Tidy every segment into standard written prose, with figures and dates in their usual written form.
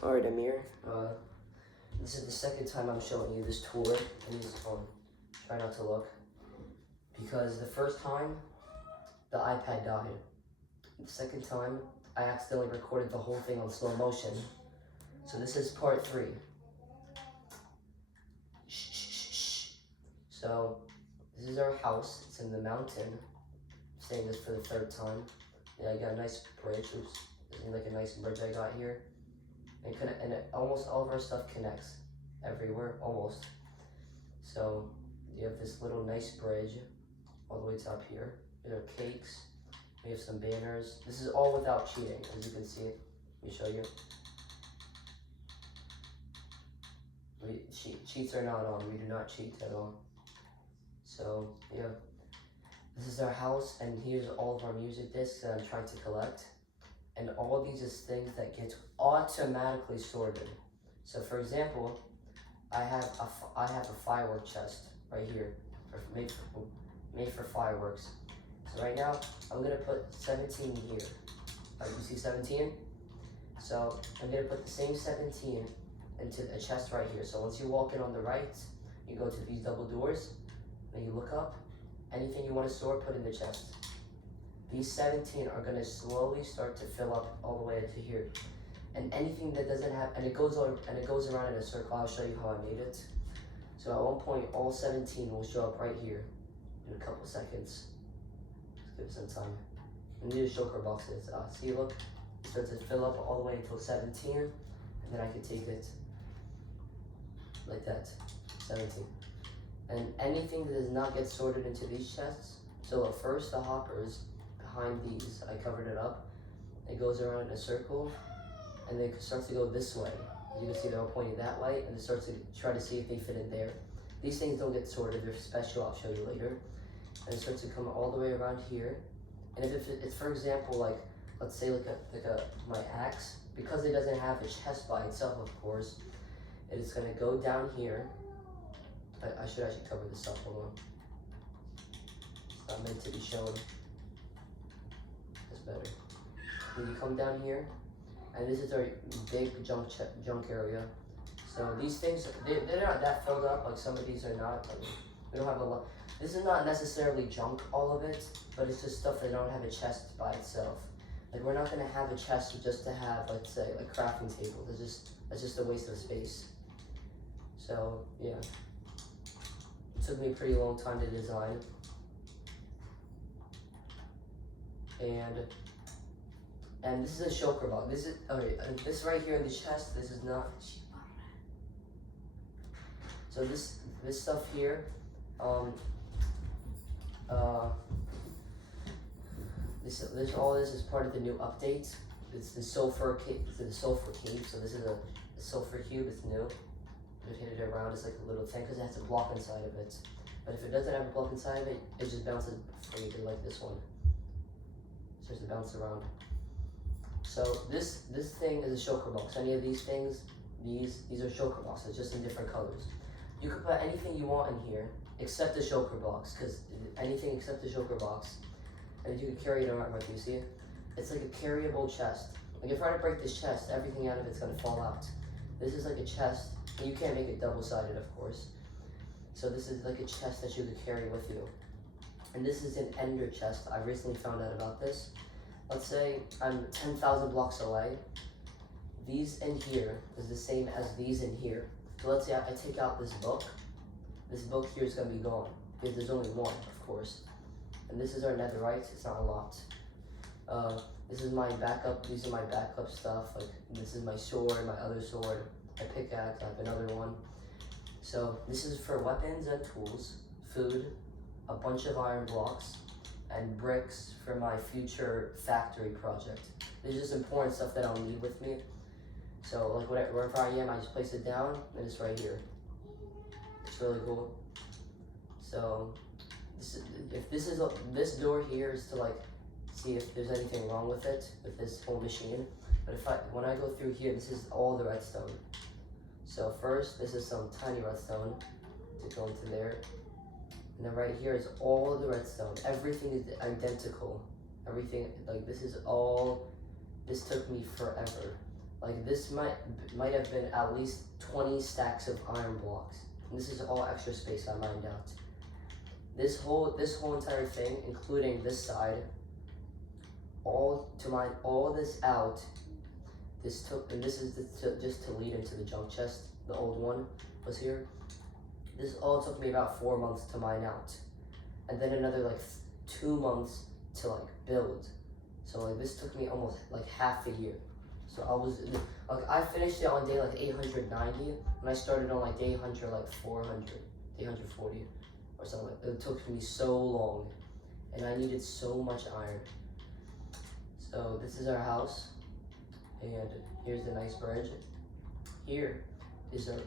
Alright, Amir. This is the second time I'm showing you this tour in this phone. Try not to look. Because the first time, the iPad died. The second time, I accidentally recorded the whole thing on slow motion. So this is part 3. Shh, shh, shh, shh. So, this is our house. It's in the mountain. I'm saying this for the 3rd time. Yeah, I got a nice bridge. Oops. This is like a nice bridge I got here. And almost all of our stuff connects everywhere, almost. So you have this little nice bridge all the way top here. There are cakes. We have some banners. This is all without cheating, as you can see. Let me show you. Cheats are not on. We do not cheat at all. So yeah, this is our house, and here's all of our music discs that I'm trying to collect. And all these is things that get automatically sorted. So for example, I have a firework chest right here, made for fireworks. So right now, I'm gonna put 17 here. Right, you see 17? So I'm gonna put the same 17 into a chest right here. So once you walk in on the right, you go to these double doors, then you look up, anything you wanna store, put in the chest. These 17 are gonna slowly start to fill up all the way to here. And anything that doesn't have, and it goes around in a circle. I'll show you how I made it. So at one point, all 17 will show up right here in a couple seconds. Just give it some time. And these are shulker boxes. See, look, it starts to fill up all the way until 17, and then I can take it like that, 17. And anything that does not get sorted into these chests, so at first the hoppers behind these, I covered it up. It goes around in a circle, and then it starts to go this way. As you can see, they're all pointing that way, and it starts to try to see if they fit in there. These things don't get sorted, they're special, I'll show you later. And it starts to come all the way around here. And if it's, for example, like, let's say my axe, because it doesn't have a chest by itself, of course, it is gonna go down here. I should actually cover this up, hold on. It's not meant to be shown. That's better. Then you come down here, and this is our big junk area. So these things, they're not that filled up, like some of these are not. Like, we don't have a lot. This is not necessarily junk, all of it, but it's just stuff that don't have a chest by itself. Like we're not gonna have a chest just to have, let's say, like crafting table. That's just a waste of space. So yeah, it took me a pretty long time to design. And this is a shulker box. This is okay. This right here in the chest. This is not. So this stuff here, this all this is part of the new update. It's the sulfur cave. It's the sulfur cave. So this is a sulfur cube. It's new. Rotate it around. It's like a little thing because it has a block inside of it. But if it doesn't have a block inside of it, it just bounces free, like this one. It starts to bounce around. So this thing is a shulker box. Any of these things, these are shulker boxes, just in different colors. You could put anything you want in here, except the shulker box, because anything except the shulker box, and you can carry it around like you see it. It's like a carryable chest. Like if I were to break this chest, everything out of it's gonna fall out. This is like a chest, and you can't make it double-sided, of course. So this is like a chest that you could carry with you. And this is an ender chest. I recently found out about this. Let's say I'm 10,000 blocks away. These in here is the same as these in here. So let's say I take out this book. This book here is gonna be gone because there's only one, of course. And this is our netherite. It's not a lot. This is my backup. These are my backup stuff. Like this is my sword, my other sword, my pickaxe. I have another one. So this is for weapons and tools, food, a bunch of iron blocks, and bricks for my future factory project. This is just important stuff that I'll need with me. So like wherever I am, I just place it down, and it's right here. It's really cool. So this door here is to like see if there's anything wrong with it, with this whole machine. But when I go through here, this is all the redstone. So first, this is some tiny redstone to go into there. And then right here is all the redstone. Everything is identical. Everything, like this is all, this took me forever. Like this might have been at least 20 stacks of iron blocks. And this is all extra space I mined out. This whole entire thing, including this side, all to mine all this out. This is just to lead into the junk chest. The old one was here. This all took me about 4 months to mine out, and then another like 2 months to like build. So like this took me almost like half a year. So I finished it on day like 890, and I started on like day 100 like 400, day 140 or something. It took me so long, and I needed so much iron. So this is our house, and here's the nice bridge. Here is a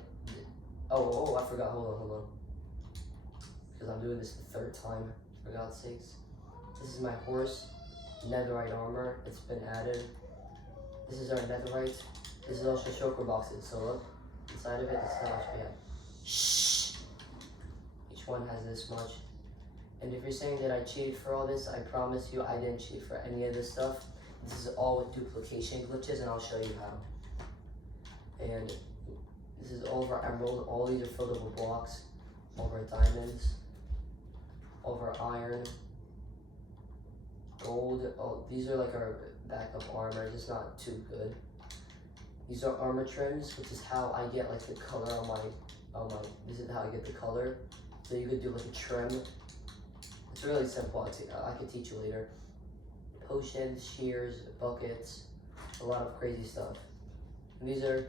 oh I forgot. Hold on, because I'm doing this the 3rd time. For God's sakes, this is my horse. Netherite armor. It's been added. This is our netherite. This is also shulker boxes. So look inside of it. This is how much we have. Shh. Each one has this much. And if you're saying that I cheated for all this, I promise you I didn't cheat for any of this stuff. This is all with duplication glitches, and I'll show you how. And this is all of our emerald. All these are filled up with blocks. All of our diamonds. All of our iron. Gold. Oh, these are like our backup armor. It's not too good. These are armor trims, which is how I get like the color on my. This is how I get the color. So you could do like a trim. It's really simple. I could teach you later. Potions, shears, buckets, a lot of crazy stuff. And these are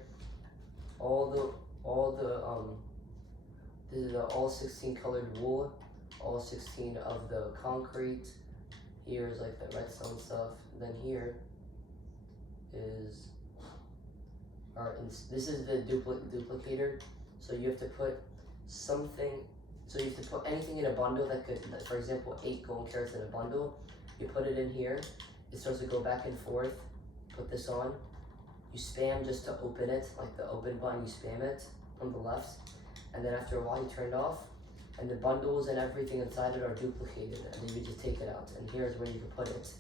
this is all 16 colored wool, all 16 of the concrete. Here's like the redstone stuff. And then here is this is the duplicator. So you have to put something. So you have to put anything in a bundle that could, for example, 8 golden carrots in a bundle. You put it in here. It starts to go back and forth. Put this on. You spam just to open it, like the open button. You spam it on the left, and then after a while you turn it off. And the bundles and everything inside it are duplicated, and then you just take it out, and here's where you can put it.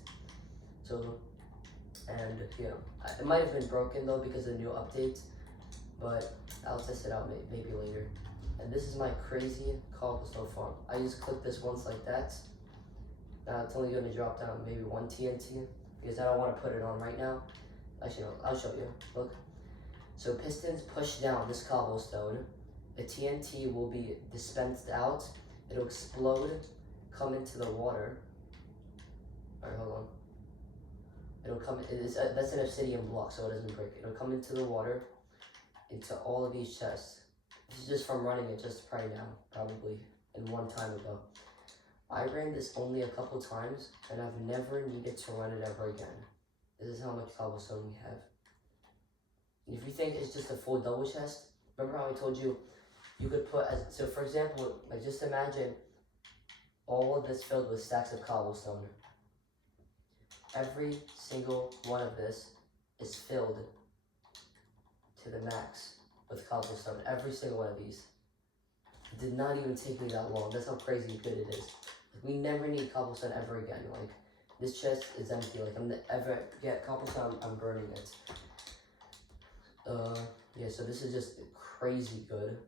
So, and yeah, it might have been broken though because of the new update, but I'll test it out maybe later. And this is my crazy cobblestone farm. I just click this once like that. Now it's only going to drop down maybe 1 TNT because I don't want to put it on right now. Actually, no, I'll show you. Look. So pistons push down this cobblestone. The TNT will be dispensed out. It'll explode, come into the water. Alright, hold on. It'll come, that's an obsidian block, so it doesn't break. It'll come into the water, into all of these chests. This is just from running it just right now, probably, in one time ago. I ran this only a couple times, and I've never needed to run it ever again. This is how much cobblestone we have. If you think it's just a full double chest, remember how I told you you could put, so for example, like just imagine all of this filled with stacks of cobblestone. Every single one of this is filled to the max with cobblestone. Every single one of these. It did not even take me that long. That's how crazy good it is. We never need cobblestone ever again. Like, this chest is empty. Like, I'm gonna ever get cobblestone, I'm burning it. Yeah, so this is just crazy good.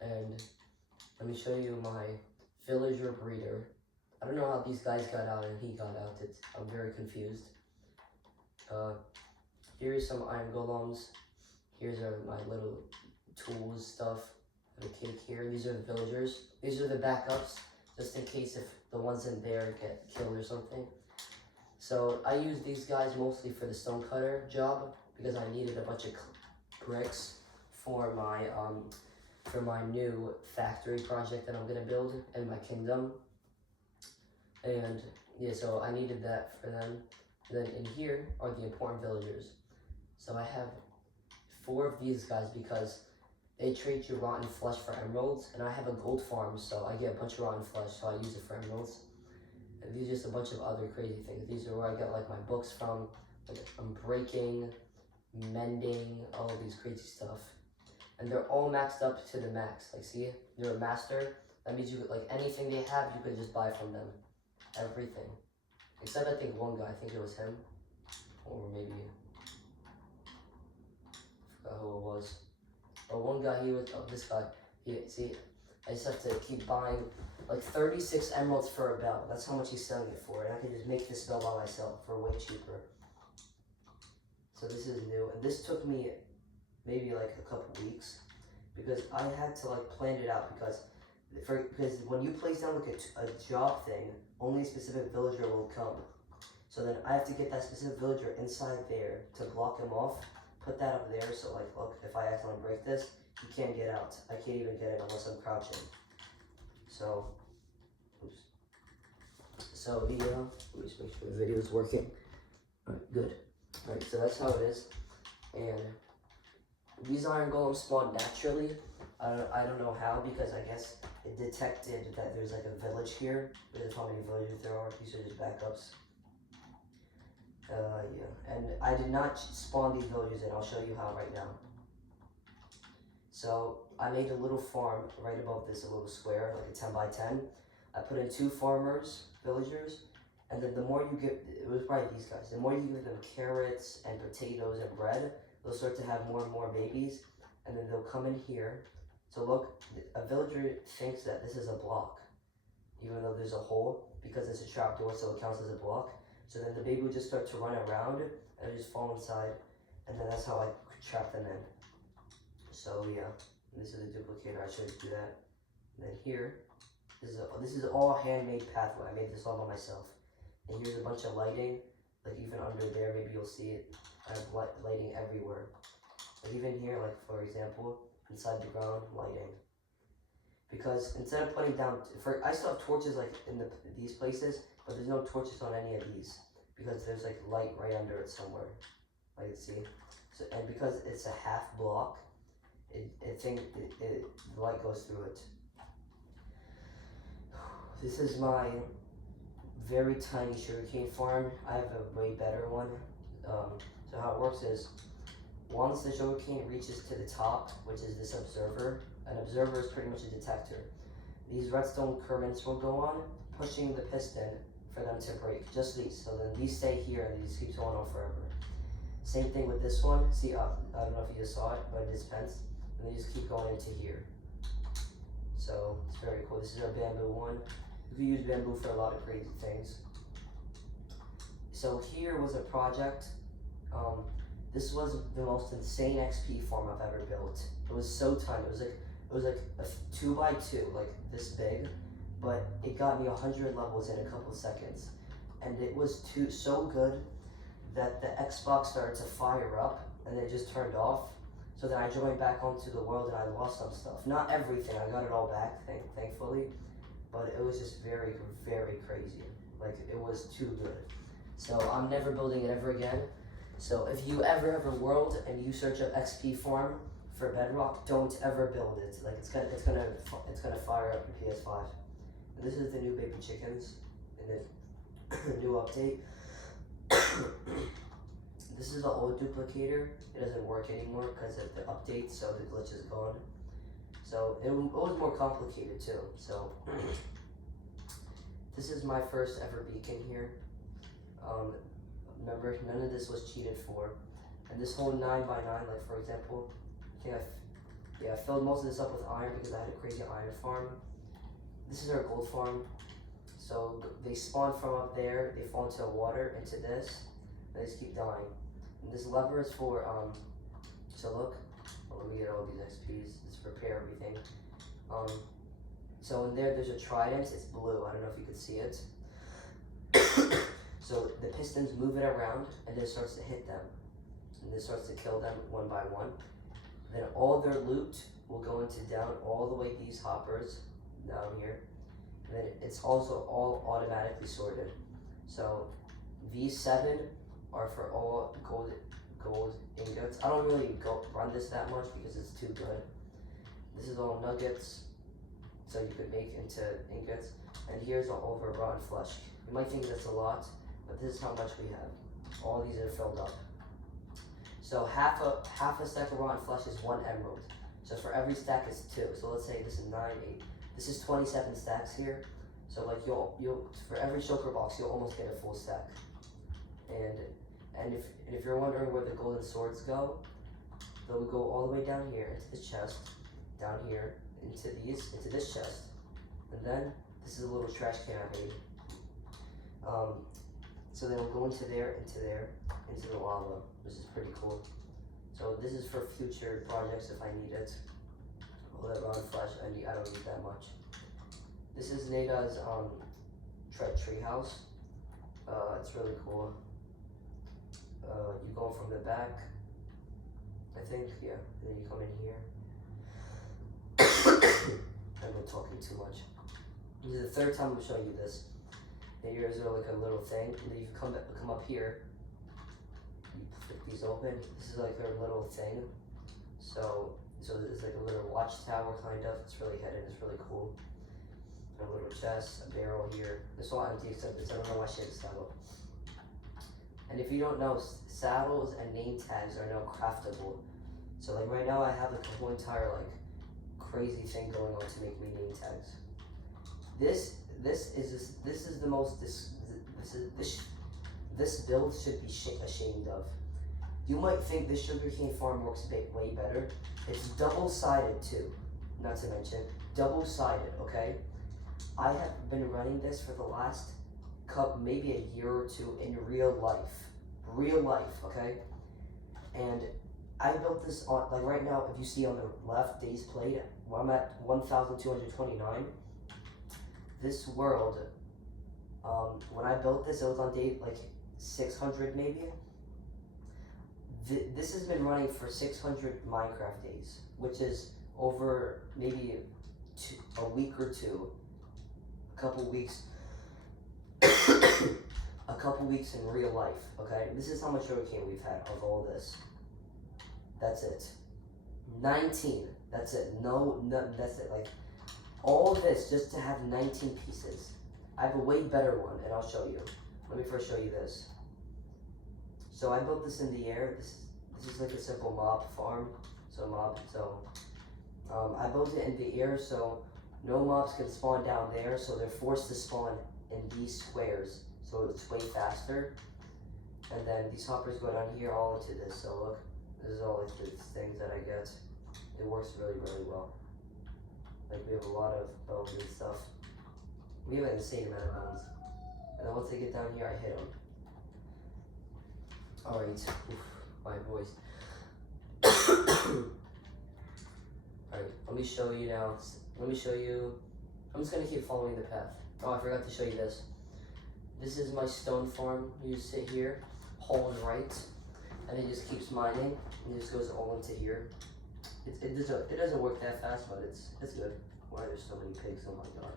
And let me show you my villager breeder. I don't know how these guys got out and he got out. I'm very confused. Here's some iron golems. Here's my little tools stuff. I have a cake here. These are the villagers. These are the backups, just in case if the ones in there get killed or something. So I use these guys mostly for the stonecutter job because I needed a bunch of bricks for my new factory project that I'm gonna build in my kingdom. And yeah, so I needed that for them. And then in here are the important villagers. So I have 4 of these guys because they trade you rotten flesh for emeralds, and I have a gold farm, so I get a bunch of rotten flesh, so I use it for emeralds. And these are just a bunch of other crazy things. These are where I get like my books from. Like I'm breaking, mending, all of these crazy stuff. And they're all maxed up to the max. Like see, they're a master. That means you could, like anything they have, you could just buy from them. Everything. Except I think one guy, I think it was him. Or maybe, But one guy, this guy, see, I just have to keep buying like 36 emeralds for a bell. That's how much he's selling it for. And I can just make this bell by myself for way cheaper. So this is new. And this took me maybe like a couple weeks because I had to like plan it out because when you place down like a job thing, only a specific villager will come. So then I have to get that specific villager inside there to block him off, put that up there, so like, look, if I accidentally break this, he can't get out. I can't even get it unless I'm crouching. So, oops. So let me just make sure the video is working. Alright, good. Alright, so that's how it is. And these iron golems spawn naturally. I don't know how, because I guess it detected that there's like a village here. There's how many villages there are. These are just backups. Yeah, and I did not spawn these villages in. I'll show you how right now. So I made a little farm right above this, a little square, like a 10 by 10. I put in 2 villagers, and then the more you give, it was probably these guys, the more you give them carrots and potatoes and bread, they'll start to have more and more babies, and then they'll come in here. So look, a villager thinks that this is a block, even though there's a hole, because it's a trapdoor, so it counts as a block. So then the baby would just start to run around and just fall inside, and then that's how I trap them in. So yeah, this is a duplicator. I showed you that. And then here, this is all handmade pathway. I made this all by myself. And here's a bunch of lighting, like even under there, maybe you'll see it. I have lighting everywhere. Like even here, like for example, inside the ground, lighting. Because instead of putting down, I still have torches like in these places, but there's no torches on any of these because there's like light right under it somewhere. Like see, so and because it's a half block, the light goes through it. This is my very tiny sugarcane farm. I have a way better one. So how it works is, once the sugarcane reaches to the top, which is this observer, an observer is pretty much a detector. These redstone currents will go on, pushing the piston for them to break, just these. So then these stay here and these keep going on forever. Same thing with this one. See, I don't know if you just saw it, but it dispense, and they just keep going into here. So it's very cool. This is our bamboo one. We use bamboo for a lot of crazy things. So here was a project. This was the most insane XP farm I've ever built. It was so tiny. It was like a 2 by 2, like this big, but it got me 100 levels in a couple seconds, and it was so good that the Xbox started to fire up, and it just turned off. So then I joined back onto the world, and I lost some stuff. Not everything. I got it all back, thankfully, but it was just very, very crazy. Like it was too good. So I'm never building it ever again. So if you ever have a world and you search up XP farm for Bedrock, don't ever build it. Like it's gonna fire up your PS5. And this is the new baby chickens in the new update. This is the old duplicator. It doesn't work anymore because of the update, so the glitch is gone. So it was more complicated too. So this is my first ever beacon here. Remember, none of this was cheated for. And this whole 9 by 9, like for example, I filled most of this up with iron because I had a crazy iron farm. This is our gold farm. So they spawn from up there, they fall into the water, into this, and they just keep dying. And this lever is for, so look, let me get all these XPs, let's repair everything. So in there's a trident, it's blue, I don't know if you can see it. So the pistons move it around and it starts to hit them. And this starts to kill them one by one. Then all their loot will go into down all the way these hoppers down here. And then it's also all automatically sorted. So these 7 are for all gold ingots. I don't really run this that much because it's too good. This is all nuggets, so you could make into ingots. And here's all of our rotten flesh. You might think that's a lot, but this is how much we have. All these are filled up. So half a stack of rotten flesh is 1 emerald. So for every stack is 2. So let's say this is 9, 8. This is 27 stacks here. So like you'll for every shulker box you'll almost get a full stack. And if you're wondering where the golden swords go, Then we go all the way down here into the chest, down here into this chest, and then this is a little trash can I made. So then we'll go into there, into the lava, which is pretty cool. So this is for future projects if I need it. All that round flesh, I don't need that much. This is Nada's tree house. It's really cool. You go from the back, I think, yeah, and then you come in here. I've been talking too much. This is the third time I'm showing you this. And here's like a little thing, and then you come up here, you flip these open. This is like a little thing. So it's like a little watchtower kind of. It's really hidden, it's really cool. And a little chest, a barrel here. It's all empty except this. I don't know why she had a saddle. And if you don't know, saddles and name tags are now craftable. So like right now I have like a whole entire like crazy thing going on to make me name tags. This build should be ashamed of. You might think this sugarcane farm works way better. It's double-sided too, not to mention double-sided. Okay, I have been running this for the last maybe a year or two in real life. Okay, and I built this on like right now. If you see on the left, days played. Well, I'm at 1,229. This world, when I built this, it was on day like 600 maybe. This has been running for 600 Minecraft days, which is over maybe a week or two, a couple weeks in real life. Okay, this is how much sugarcane we've had of all this. That's it. 19. That's it. No, that's it. Like. All this just to have 19 pieces. I have a way better one, and I'll show you. Let me first show you this. So I built this in the air. This is like a simple mob farm. I built it in the air so no mobs can spawn down there. So they're forced to spawn in these squares. So it's way faster. And then these hoppers go down here all into this. So look, this is all like the things that I get. It works really, really well. Like we have a lot of bones and stuff. We have an insane amount of bones. And then once they get down here, I hit them. Alright, my voice. Alright, let me show you now. I'm just gonna keep following the path. Oh, I forgot to show you this. This is my stone farm. You just sit here, hold right, and it just keeps mining. And it just goes all into here. It doesn't work that fast, but it's good. Why there's so many pigs? Oh my god.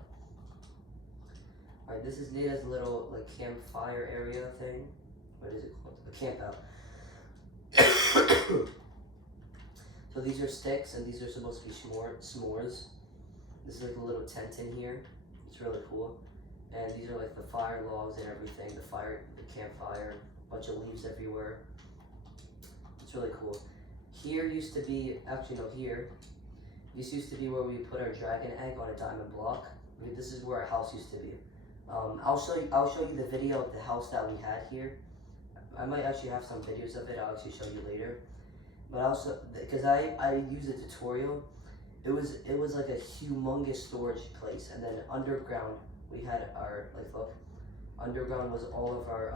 Alright, this is Nada's little like campfire area thing. What is it called? A camp out. So these are sticks, and these are supposed to be s'mores. This is like a little tent in here. It's really cool. And these are like the fire logs and everything. The campfire. Bunch of leaves everywhere. It's really cool. Here used to be, actually no, here. This used to be where we put our dragon egg on a diamond block. This is where our house used to be. I'll show you the video of the house that we had here. I might actually have some videos of it. I'll actually show you later. But also, because I used a tutorial, it was like a humongous storage place, and then underground we had our look. Underground was all of our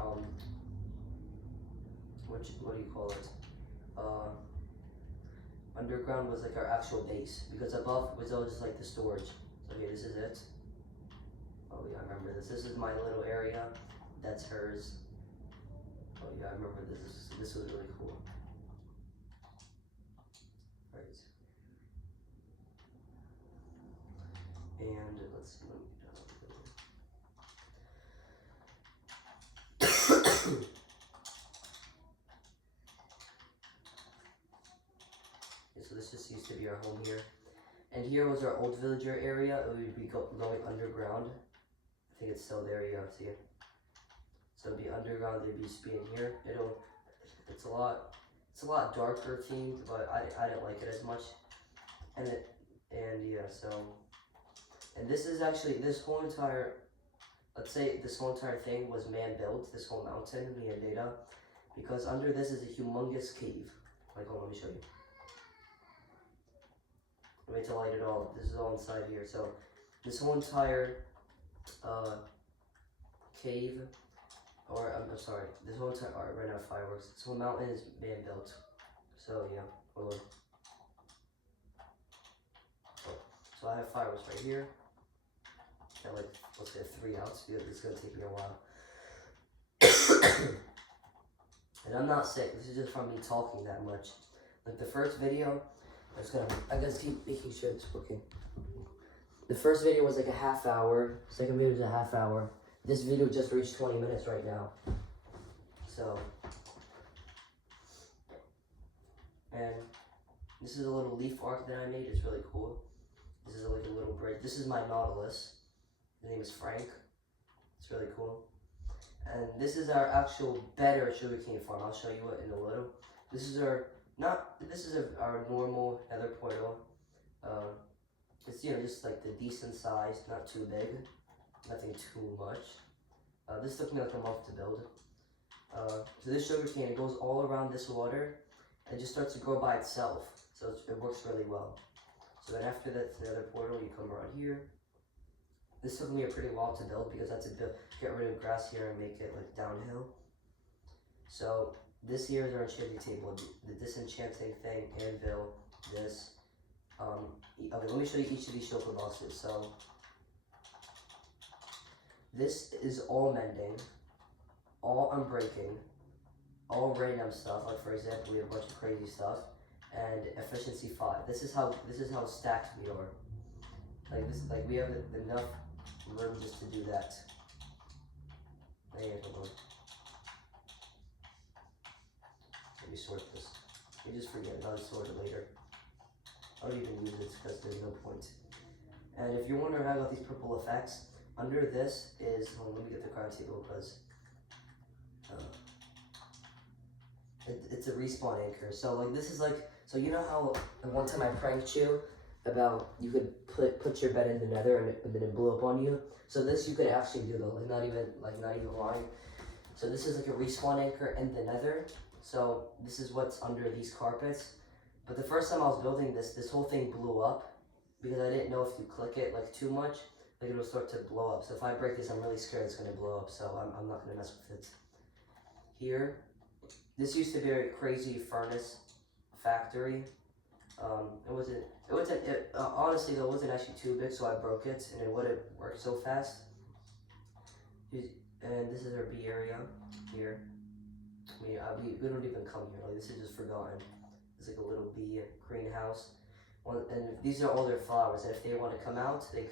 what do you call it? Underground was like our actual base, because above was all just like the storage. So here, this is it. Oh yeah, I remember this. This is my little area. That's hers. Oh yeah, I remember this. This was really cool. Right. And let's see. Let me get down. So this just used to be our home here. And here was our old villager area. It would be going underground. I think it's still there, yeah, see it. So it'd be underground, they'd be in here. It's a lot darker themed, but I didn't like it as much. And yeah, so, and this is actually, this whole entire, let's say this whole entire thing was man-built, this whole mountain, me and Nada, because under this is a humongous cave. Like, hold on, let me show you. forget to light it all. This is all inside here. So this whole entire cave, or I'm sorry, this whole entire, alright, right now fireworks. This whole mountain is man built. So yeah, hold on. So I have fireworks right here. Got like, let's say 3 outs because it's gonna take me a while. And I'm not sick, this is just from me talking that much. Like the first video, I gotta keep making sure it's working. The first video was like a half hour, second video was a half hour. This video just reached 20 minutes right now. So, and this is a little leaf arc that I made, it's really cool. This is like a little bridge. This is my Nautilus. His name is Frank. It's really cool. And this is our actual better sugarcane farm. I'll show you it in a little. This is our normal nether portal. It's just like the decent size, not too big, nothing too much. This took me like a month to build. So this sugarcane, it goes all around this water and just starts to grow by itself. So it works really well. So then after that nether portal, you come around here. This took me a pretty while to build because I had to get rid of grass here and make it like downhill. So this here is our enchanting table, the disenchanting thing, anvil, this. Okay, let me show you each of these shulker boxes. So this is all mending, all unbreaking, all random stuff. Like for example, we have a bunch of crazy stuff, and efficiency 5. This is how stacked we are. Like this, like we have enough room just to do that. Hold on. Let me sort this. You just forget it. I'll sort it later. I don't even use it because there's no point. And if you're wondering how I got these purple effects, under this is, let me get the card table because it's a respawn anchor. So like this is like, so you know how one time I pranked you about you could put your bed in the nether and then it blew up on you. So this you could actually do though, not even lying. So this is like a respawn anchor in the nether. So this is what's under these carpets. But the first time I was building this whole thing blew up because I didn't know if you click it like too much, like it'll start to blow up. So if I break this, I'm really scared it's gonna blow up. So I'm not gonna mess with it. Here, this used to be a crazy furnace factory. Honestly though, it wasn't actually too big, so I broke it and it wouldn't work so fast. And this is our bee area here. We don't even come here, like this is just forgotten. It's like a little bee greenhouse. And these are all their flowers, and if they want to come out, they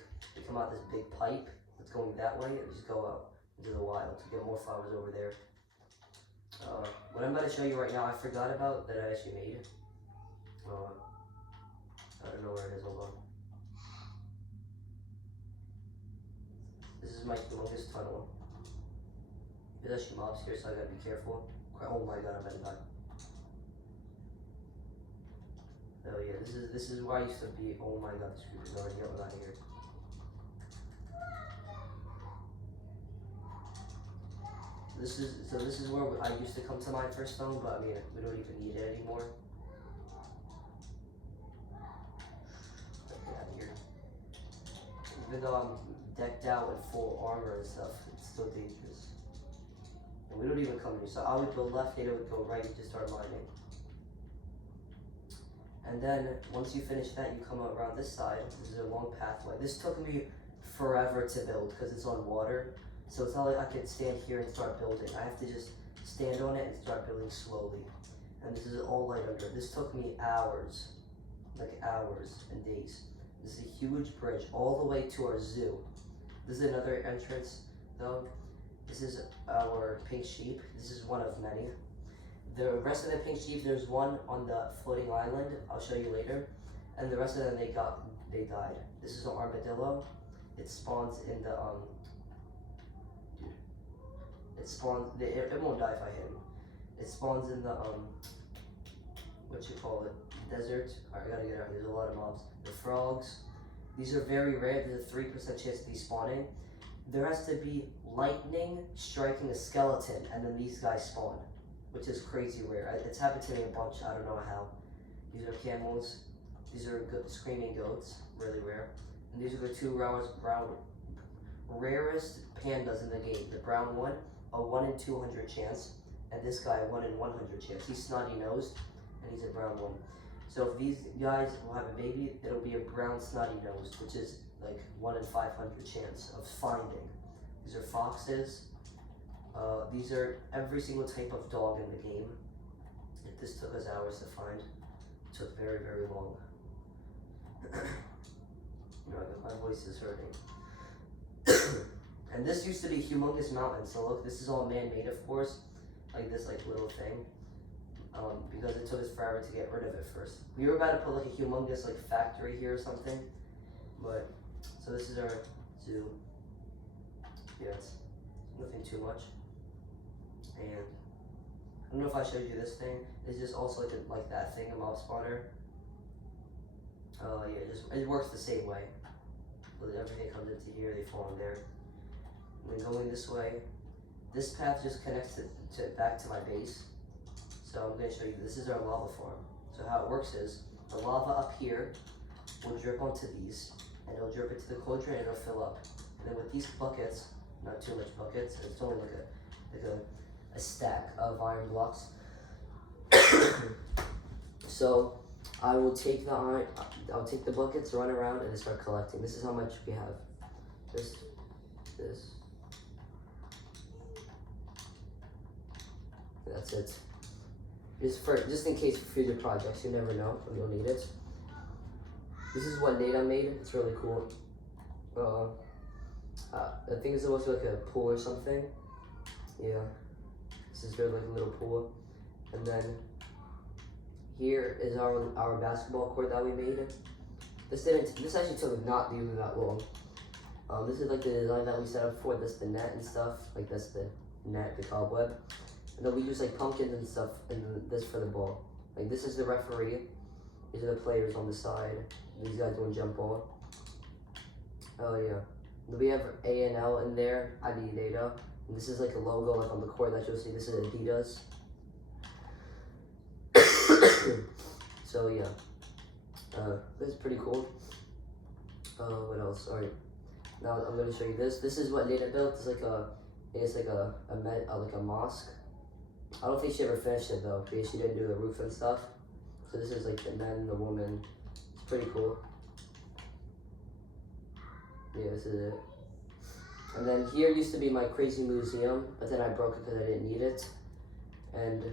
come out this big pipe that's going that way, and just go out into the wild to get more flowers over there. What I'm about to show you right now, I forgot about that I actually made. I don't know where it is, hold on. This is my humongous tunnel. There's actually mobs here, so I gotta be careful. Oh my god, I'm about to die. Oh yeah, this is where I used to be. Oh my god, this creeper's already out here. This is where I used to come to mine for stone, but I mean we don't even need it anymore. Get out of here. Even though I'm decked out with full armor and stuff, it's still dangerous. And we don't even come here. So I would go left, Ada would go right, and just start mining. And then once you finish that, you come around this side. This is a long pathway. This took me forever to build because it's on water. So it's not like I could stand here and start building. I have to just stand on it and start building slowly. And this is all light under. This took me hours, like hours and days. This is a huge bridge all the way to our zoo. This is another entrance though. This is our pink sheep. This is one of many. The rest of the pink sheep, there's one on the floating island. I'll show you later. And the rest of them, they died. This is an armadillo. It spawns in the it won't die if I hit him. It spawns in the desert. Alright, I gotta get out here. There's a lot of mobs. The frogs. These are very rare. There's a 3% chance of these spawning. There has to be lightning striking a skeleton, and then these guys spawn, which is crazy rare. It's happened to me a bunch. I don't know how. These are camels. These are good screaming goats, really rare. And these are the two rarest pandas in the game. The brown one, a 1 in 200 chance, and this guy, a 1 in 100 chance. He's snotty nosed, and he's a brown one. So if these guys will have a baby, it'll be a brown snotty nose, which is like 1 in 500 chance of finding. These are foxes. These are every single type of dog in the game. This took us hours to find. It took very, very long. My voice is hurting. And this used to be a humongous mountain. So look, this is all man-made, of course. Like this little thing. Because it took us forever to get rid of it first. We were about to put like a humongous factory here or something. But, so this is our zoo. Yeah, it's nothing too much. And I don't know if I showed you this thing. It's just also like that thing, a mob spawner. Yeah, it works the same way. So everything comes into here, they fall in there. And then going this way, this path just connects back to my base. So I'm going to show you, this is our lava farm. So how it works is, the lava up here will drip onto these, and it'll drip into the cauldron and it'll fill up. And then with these buckets, not too much buckets, it's only like a stack of iron blocks. So I will take I'll take the buckets, run around, and start collecting. This is how much we have. This. That's it. Just in case for future projects, you never know when you'll need it. This is what Nada made. It's really cool. I think it's supposed to be like a pool or something. Yeah. This is like a little pool. And then here is our basketball court that we made. This actually took not even that long. This is like the design that we set up for this, the net and stuff. Like that's the net, the cobweb. And then we use like pumpkins and stuff, and this for the ball. Like this is the referee. These are the players on the side. These guys doing jump ball. Oh yeah. We have A and L in there, Adidas. And this is like a logo like on the court that you'll see. This is Adidas. So yeah. This is pretty cool. What else? Alright. Now I'm gonna show you this. This is what Nada built. It's like a mosque. I don't think she ever finished it though, because she didn't do the roof and stuff. So this is like the men, the woman. It's pretty cool. Yeah, this is it. And then here used to be my crazy museum, but then I broke it because I didn't need it. And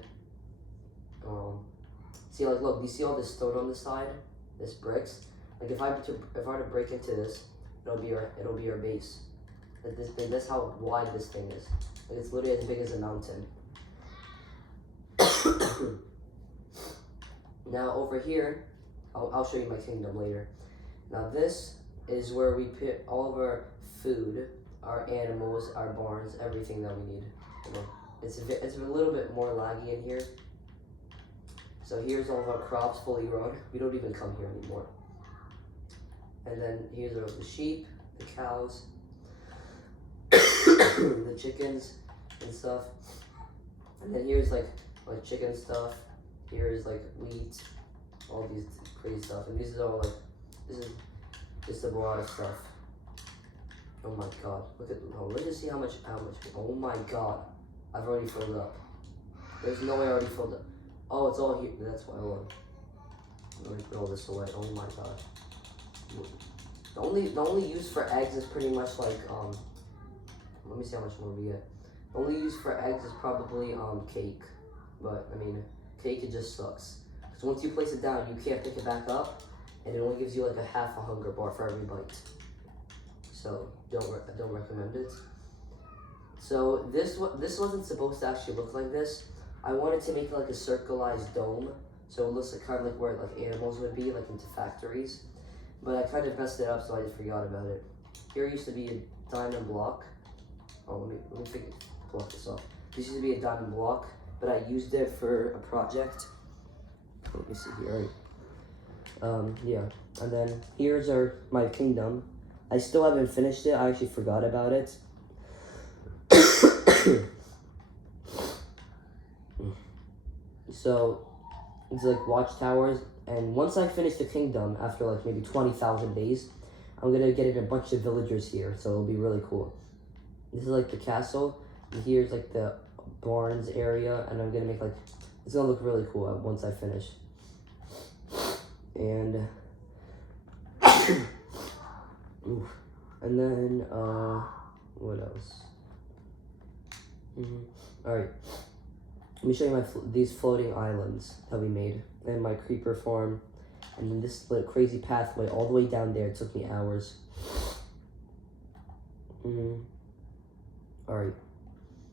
see, like, look, you see all this stone on the side, this bricks. Like, if I were to break into this, it'll be our base. Like this big. That's how wide this thing is. Like, it's literally as big as a mountain. Now over here, I'll show you my kingdom later. Now this is where we put all of our food, our animals, our barns, everything that we need. You know, it's a little bit more laggy in here. So here's all of our crops fully grown. We don't even come here anymore. And then here's the sheep, the cows, the chickens and stuff. And then here's like chicken stuff. Here's like wheat, all these crazy stuff. And this is just a lot of stuff. Oh my god. Let's just see how much, oh my god. I've already filled up. There's no way I already filled up. Oh, it's all here. That's why I want. Let me put all this away. Oh my god. The only use for eggs is pretty much like, let me see how much more we get. The only use for eggs is probably cake. But I mean, cake, it just sucks. Because once you place it down, you can't pick it back up, and it only gives you like a half a hunger bar for every bite. So don't recommend it. So this wasn't supposed to actually look like this. I wanted to make it like a circularized dome, so it looks like kind of like where like animals would be, like into factories. But I kind of messed it up, so I just forgot about it. Here used to be a diamond block. Oh, let me block this off. This used to be a diamond block, but I used it for a project. Let me see here. Yeah, and then here's my kingdom. I still haven't finished it. I actually forgot about it. So It's like watchtowers. And once I finish the kingdom, after like maybe 20,000 days, I'm gonna get in a bunch of villagers here, so it'll be really cool. This is like the castle, and here's like the barns area, and I'm gonna make like, it's gonna look really cool once I finish. And, oof. And then, what else? Alright, let me show you these floating islands that we made, and my creeper farm, and then this little crazy pathway all the way down there. It took me hours. Alright,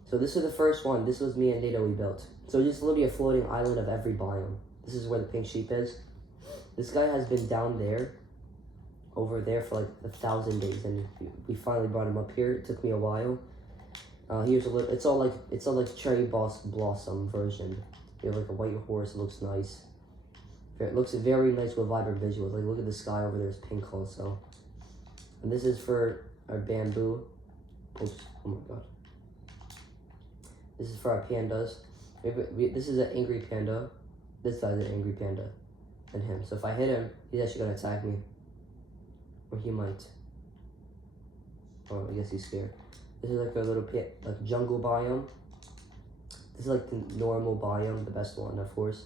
so this is the first one. This was me and Nato we built. So just literally a floating island of every biome. This is where the pink sheep is. This guy has been down there, over there for like 1,000 days, and we finally brought him up here. It took me a while. Here's a little. It's all like cherry blossom version. We have like a white horse. It looks nice. It looks very nice with vibrant visuals. Like look at the sky over there. It's pink also. And this is for our bamboo. Oops! Oh my god. This is for our pandas. This is an angry panda. This guy's an angry panda, and him. So if I hit him, he's actually gonna attack me, or he might. Oh, I guess he's scared. This is like a little like jungle biome. This is like the normal biome, the best one, of course.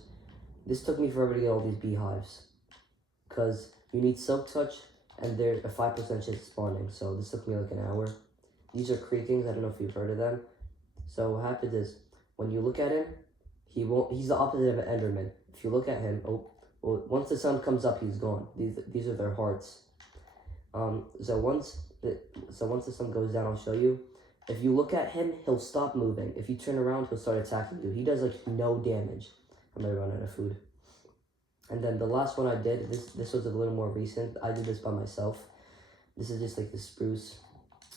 This took me forever to get all these beehives, because you need silk touch, and there's a 5% chance of spawning. So this took me like an hour. These are creakings. I don't know if you've heard of them. So what happens is when you look at him, he's the opposite of an Enderman. If you look at him, well, once the sun comes up, he's gone. These are their hearts. So once the sun goes down, I'll show you. If you look at him, he'll stop moving. If you turn around, he'll start attacking you. He does like no damage. I'm gonna run out of food. And then the last one I did, this was a little more recent. I did this by myself. This is just like the spruce.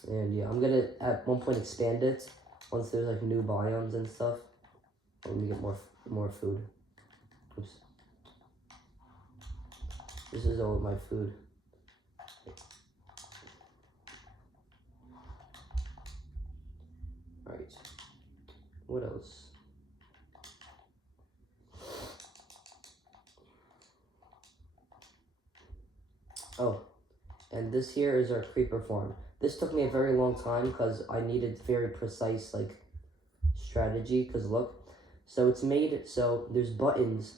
And yeah, I'm gonna at one point expand it once there's like new biomes and stuff. Let me get more food. Oops. This is all my food. Alright. What else? Oh, and this here is our creeper farm. This took me a very long time because I needed very precise like strategy. Because look, so it's made so there's buttons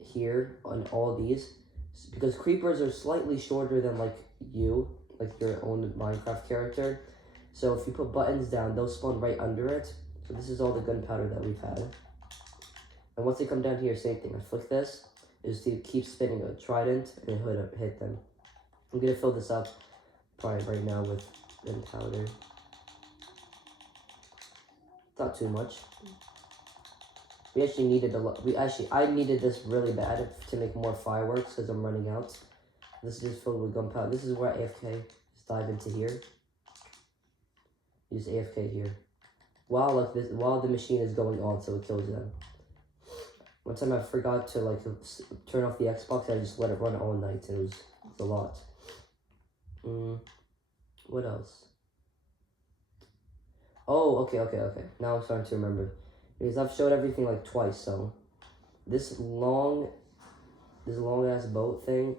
here on all these because creepers are slightly shorter than like your own Minecraft character. So if you put buttons down, they'll spawn right under it. So this is all the gunpowder that we've had. And once they come down here, same thing. I flick this, is to keep spinning a trident and hit them. I'm gonna fill this up probably right now with gunpowder. Not too much. We actually needed a lot. I needed this really bad to make more fireworks because I'm running out. This is just filled with gunpowder. This is where AFK. Just dive into here. Use AFK here. While the machine is going on, so it kills them. One time I forgot to like turn off the Xbox. I just let it run all night, and it was a lot. What else? Oh, okay. Now I'm starting to remember. Because I've showed everything like twice, so this long ass boat thing,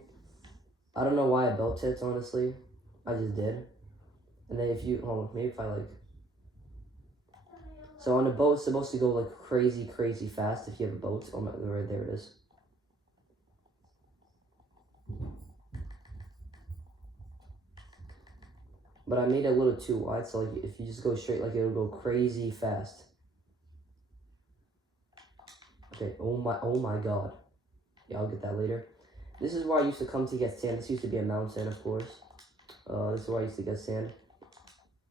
I don't know why I built it, honestly. I just did. And then maybe if I like, so on a boat, it's supposed to go like crazy fast if you have a boat. Oh my, right there it is. But I made it a little too wide, so like if you just go straight, like it'll go crazy fast. Okay, oh my god. Yeah, I'll get that later. This is where I used to come to get sand. This used to be a mountain, of course. This is where I used to get sand.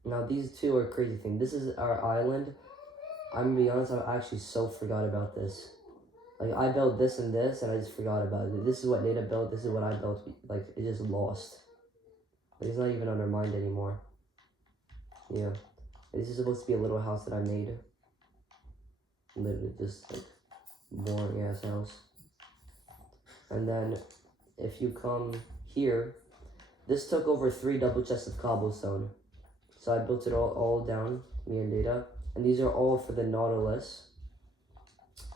Now these two are crazy things. This is our island. I'm gonna be honest, I actually so forgot about this. Like I built this and this, and I just forgot about it. This is what Nada built. This is what I built. Like it just lost. Like, it's not even on our mind anymore. Yeah, this is supposed to be a little house that I made. Literally just like boring ass house. And then if you come here, this took over 3 double chests of cobblestone. So I built it all down, me and Data. And these are all for the Nautilus.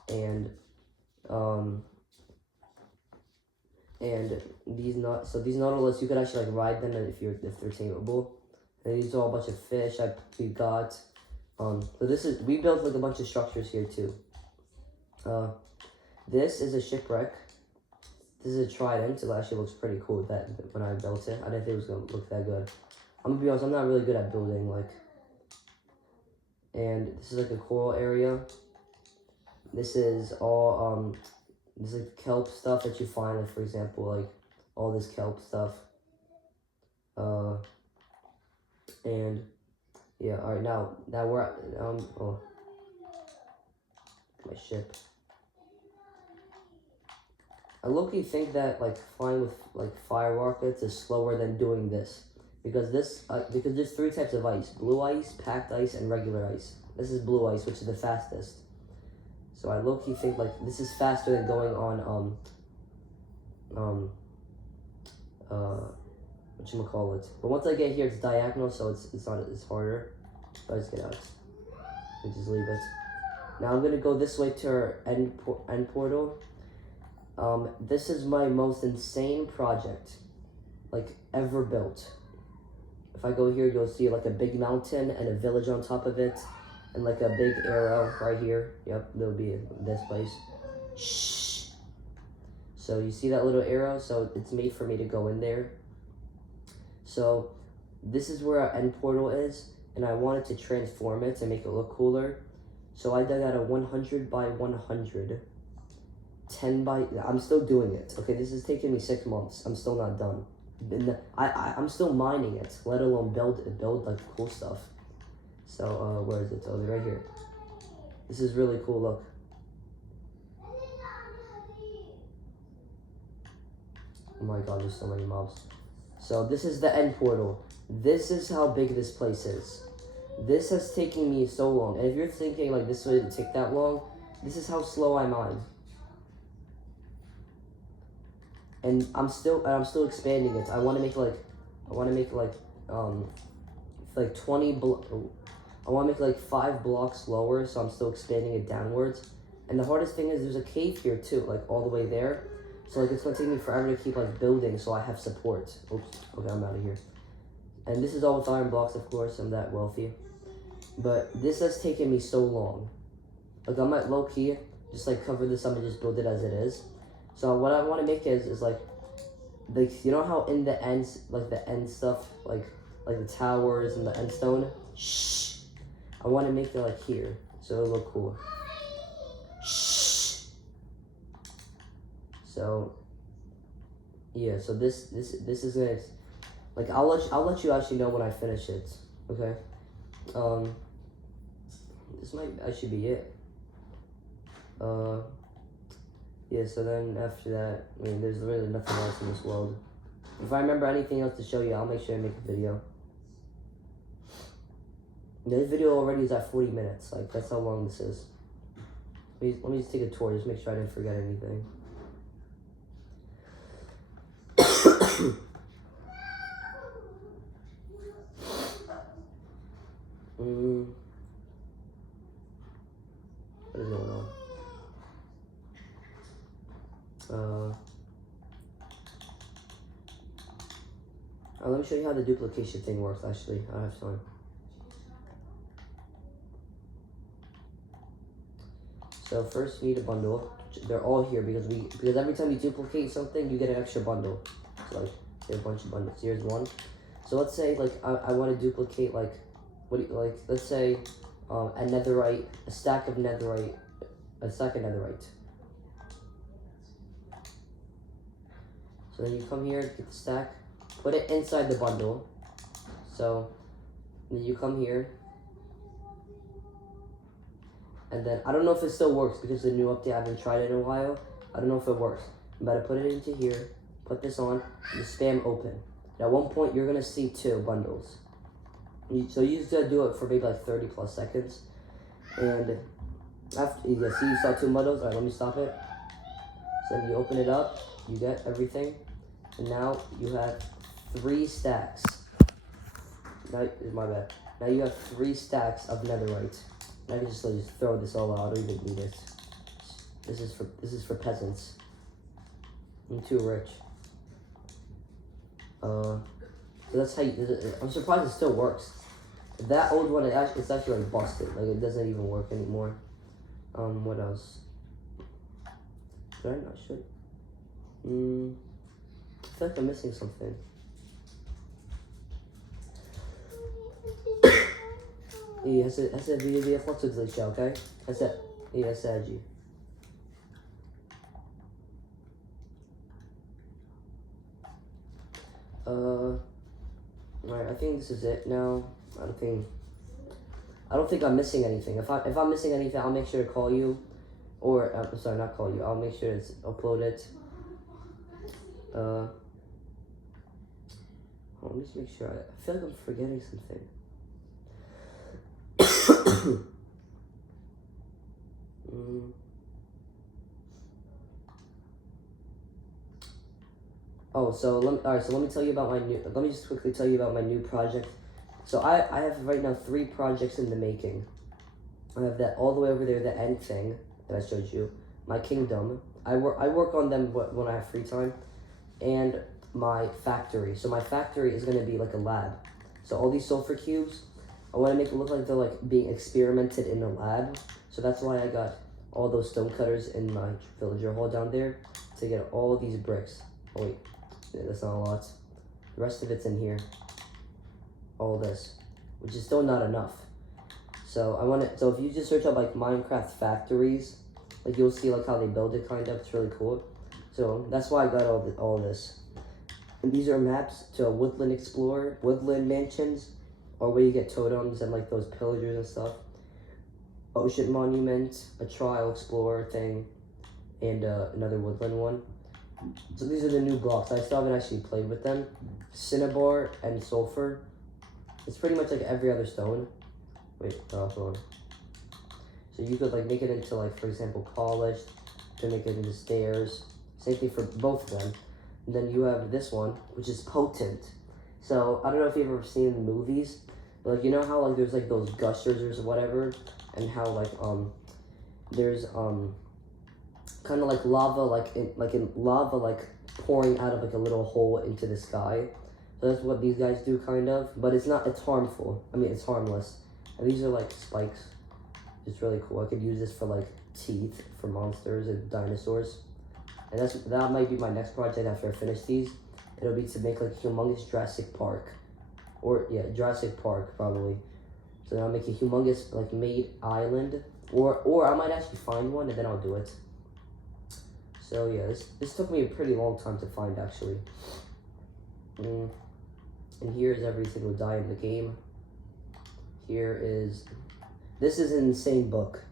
And And these nautilus, you could actually like ride them if they're tameable. And these are all a bunch of fish we got. So we built like a bunch of structures here too. This is a shipwreck. This is a trident. It actually looks pretty cool that when I built it. I didn't think it was gonna look that good. I'm gonna be honest, I'm not really good at building like. And this is like a coral area. This is all this is like kelp stuff that you find, like for example, like all this kelp stuff. And yeah, all right, now we're at, oh, my ship. I low-key think that like flying with like fire rockets is slower than doing this, because there's 3 types of ice: blue ice, packed ice, and regular ice. This is blue ice, which is the fastest. So I low-key think like this is faster than going on whatchamacallit. But once I get here, it's diagonal, so it's harder. So I just get out. I just leave it. Now I'm gonna go this way to our end portal. This is my most insane project, like ever built. If I go here, you'll see like a big mountain and a village on top of it, and like a big arrow right here. Yep, there'll be this place. Shh. So you see that little arrow? So it's made for me to go in there. So this is where our end portal is, and I wanted to transform it to make it look cooler. So I dug out a 100 by 100, 10 by, I'm still doing it. Okay, this is taking me 6 months. I'm still not done. I'm still mining it, let alone build like cool stuff. So where is it? Oh, right here. This is really cool, look. Oh my god, there's so many mobs. So this is the end portal. This is how big this place is. This has taken me so long. And if you're thinking like this would take that long, this is how slow I mine. And I'm still expanding it. I want to make like 20 I want to make like 5 blocks lower, so I'm still expanding it downwards. And the hardest thing is there's a cave here too, like all the way there. So like it's gonna take me forever to keep like building, so I have support. Oops, okay, I'm out of here. And this is all with iron blocks, of course. I'm that wealthy. But this has taken me so long. Like I might low key just like cover this up and just build it as it is. So what I want to make is like you know how in the ends, like the end stuff, like the towers and the end stone. Shh. I want to make it like here, so it'll look cool. Shh. So yeah, so this is gonna, like I'll let you actually know when I finish it. Okay. This might actually be it. Yeah, so then after that, I mean, there's really nothing else in this world. If I remember anything else to show you, I'll make sure I make a video. This video already is at 40 minutes. Like, that's how long this is. Let me just take a tour, just make sure I didn't forget anything. What is going on? Let me show you how the duplication thing works, actually. I have time. So first you need a bundle. They're all here because every time you duplicate something, you get an extra bundle. So like, there's a bunch of bundles. Here's one. So let's say like I want to duplicate like, let's say a netherite, a stack of netherite. So then you come here, get the stack, put it inside the bundle. So then you come here, and then I don't know if it still works because the new update, I haven't tried it in a while. I don't know if it works. I'm about to put it into here, put this on, and spam open. And at one point you're gonna see 2 bundles. So you just gotta do it for maybe like 30 plus seconds. And after you see you saw 2 bundles, alright, let me stop it. So then you open it up, you get everything. And now you have 3 stacks. Now, my bad. Now you have 3 stacks of netherite. I can just throw this all out. I don't even need it. This is for peasants. I'm too rich. So that's how I'm surprised it still works. That old one, it's actually like busted. Like it doesn't even work anymore. What else? Should I not should? I feel like I'm missing something. إيه هسه فيديو خلصت الأشياء okay هسه إيه هسه أجي. Alright, I think this is it now. I don't think I'm missing anything. If I'm missing anything, I'll make sure to call you, or sorry, not call you. I'll make sure to upload it. Let me just make sure. I feel like I'm forgetting something. Oh, so let me tell you about my new. Let me just quickly tell you about my new project. So I have right now 3 projects in the making. I have that all the way over there, the end thing that I showed you. My kingdom. I work on them when I have free time, and my factory. So my factory is gonna be like a lab. So all these sulfur cubes, I want to make it look like they're like being experimented in a lab. So that's why I got all those stone cutters in my villager hall down there to get all these bricks. Oh wait, yeah, that's not a lot. The rest of it's in here. All this, which is still not enough. So I want to. So if you just search up like Minecraft factories, like you'll see like how they build it kind of. It's really cool. So that's why I got all this. And these are maps to a woodland explorer, woodland mansions, or where you get totems and like those pillagers and stuff. Ocean monument, a trial explorer thing, and another woodland one. So these are the new blocks. I still haven't actually played with them. Cinnabar and sulfur. It's pretty much like every other stone. Wait, hold on. So you could like make it into like, for example, polished. To make it into stairs. Same thing for both of them. And then you have this one, which is potent. So I don't know if you've ever seen the movies, but like you know how like there's like those gushers or whatever, and how like there's kind of like lava like pouring out of like a little hole into the sky. So that's what these guys do kind of, but it's harmful. I mean it's harmless. And these are like spikes. It's really cool. I could use this for like teeth for monsters and dinosaurs. And that might be my next project after I finish these. It'll be to make like a humongous Jurassic Park. Or yeah, Jurassic Park probably. So then I'll make a humongous like made island. Or I might actually find one and then I'll do it. So yeah, this took me a pretty long time to find actually. And here's every single die in the game. This is an insane book.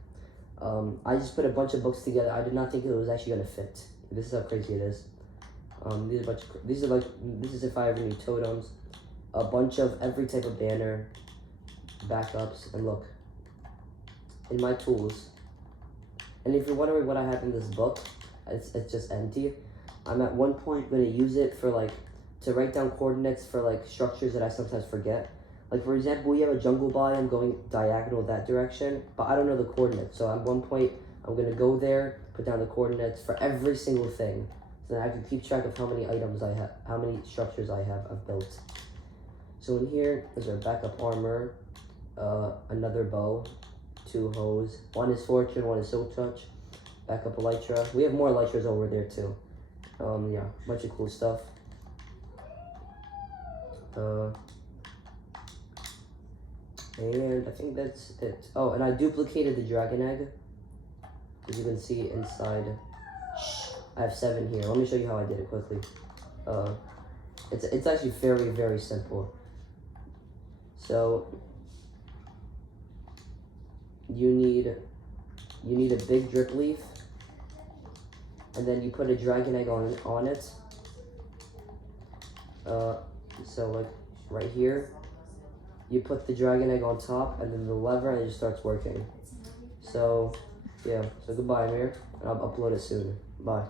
I just put a bunch of books together. I did not think it was actually gonna fit. This is how crazy it is. This is if I ever need totems. A bunch of every type of banner, backups, and look. In my tools. And if you're wondering what I have in this book, it's just empty. I'm at one point gonna use it for like, to write down coordinates for like structures that I sometimes forget. Like for example, we have a jungle biome going diagonal that direction, but I don't know the coordinates. So at one point, I'm gonna go there, put down the coordinates for every single thing. So then I can keep track of how many items I have, how many structures I've built. So in here is our backup armor, another bow, 2 hoes. One is fortune, one is silk touch. Backup elytra. We have more elytras over there too. Yeah, bunch of cool stuff. And I think that's it. Oh, and I duplicated the dragon egg. As you can see inside. I have 7 here. Let me show you how I did it quickly. It's actually very, very simple. So you need a big drip leaf, and then you put a dragon egg on it. So like right here, you put the dragon egg on top, and then the lever, and it just starts working. So yeah, so goodbye, Amir, and I'll upload it soon. Bye.